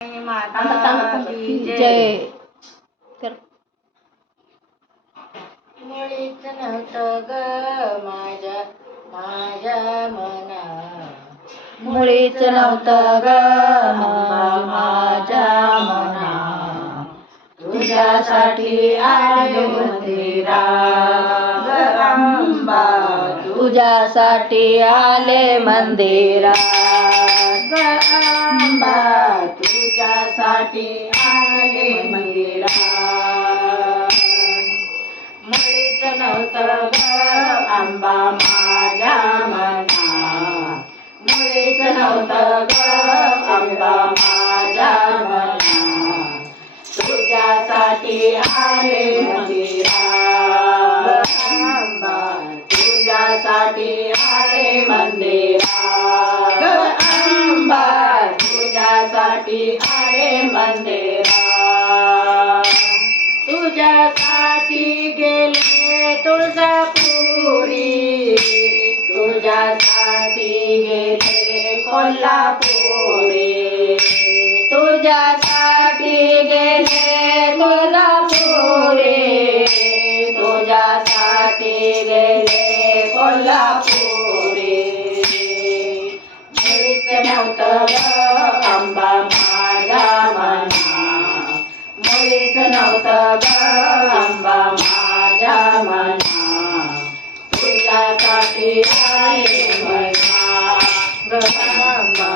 माता की जय. मुळीच नव्हतं ग माझ्या मना, मुळीच नव्हतं ग माझ्या मना, तुझ्यासाठी आले मंदिरा ग अंबा, तुझ्यासाठी आले मंदिरा ग अंबा, तुझ्यासाठी आले मंदिरा. मुळीच नव्हतं ग अंबा माझ्या मना, मुळीच नव्हतं ग अंबा माझ्या मना, तुझ्यासाठी आले मंदिरा ग अंबा, तुझ्यासाठी आले मंदिरा ग अंबा, तुझ्यासाठी आले मंदिरा. तुझ्यासाठी गेले तुळजापुरी, तुझ्यासाठी गेले कोल्हापुरी, तुझ्यासाठी गेले तुळजापुरी, तुझ्यासाठी गेले कोल्हापुरी. मुळीच नव्हतं ग अंबा माझ्या मना, मुळीच नव्हतं ग अंबा माझ्या मना, तुझ्यासाठी आले मना ग अंबा,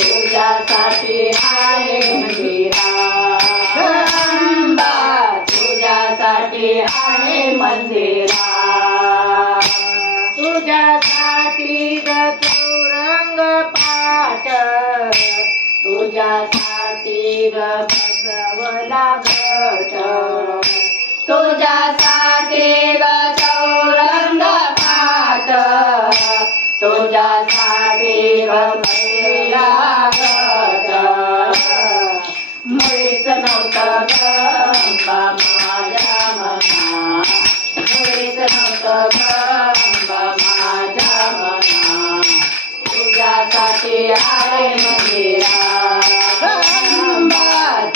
तुझ्यासाठी आले मंदिरा ग अंबा, तुझ्यासाठी आले मंदिरा. तुझ्यासाठी ग चौरंग पाट, तुझ्यासाठी ग बसवला घट, तुझ्यासाठी ग चौरंग पाट, तुझ्यासाठी ग बसवला घट. मुळीच नव्हतं ग अंबा माझ्या मना, मुळीच नव्हतं ग अंबा माझ्या मना, तुझ्यासाठी आले मंदिरा ग अंबा,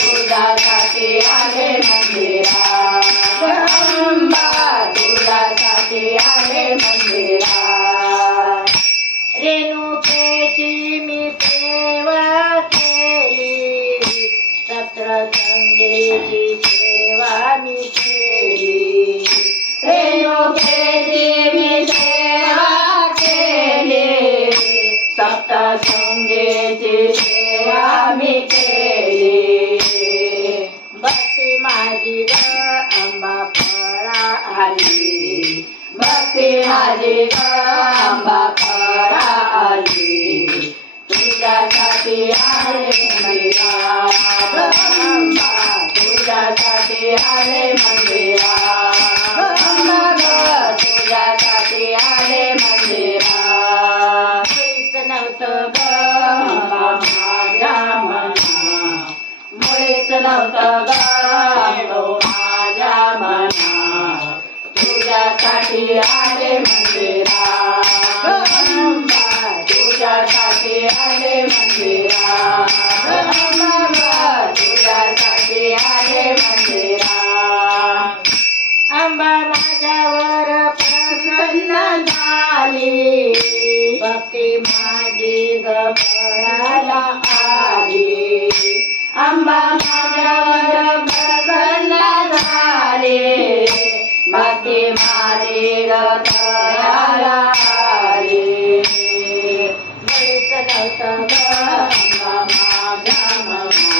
तुझ्यासाठी आले मंदिरा ग अंबा, तुझ्यासाठी आले मंदिरा. रेणुकेची मी सेवा केली, सप्तशृंगीची सेवा मी केली, रेणुकेची मी सेवा केली, सप्तशृंगीची सेवा मी केली. भक्ती माझी ग अंबा फळा आली, भक्ती माझी ग अंबा फळा आली, तुझ्यासाठी आले मंदिरा ग अंबा, तुझ्यासाठी आले मंदिरा ग अंबा, तुझ्यासाठी आले मंदिरा. मुळीच नव्हतं ग अंबा माझ्या मना, मुळीच नव्हतं ग माझ्या मना, तुझ्यासाठी आले मंदिरा ग अंबा, तुझ्यासाठी आले मंदिरा ग अंबा, तुझ्यासाठी आले मंदिरा. अंबा माझ्यावर प्रसन्न झाली, भक्ती माझी ग फळाला आली, अंबा माझ्यावर प्रसन्न झाली, भक्ती माझी ग फळाला आली. मुळीच नव्हतं ग अंबा माझ्या मना,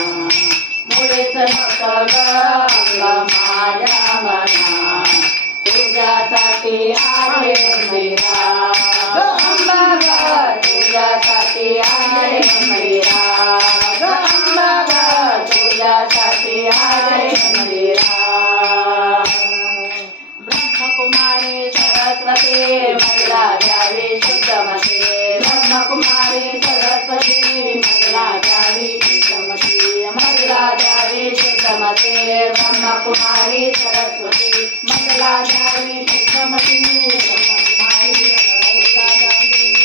मुळीच नव्हतं ग अंबा माझ्या मना, तुझ्यासाठी आले मंदिरा ग अंबा, तुझ्यासाठी आले मंदिरा ग अंबा, तुझ्यासाठी आले मंदिरा. ब्रह्मकुमारी सरस्वती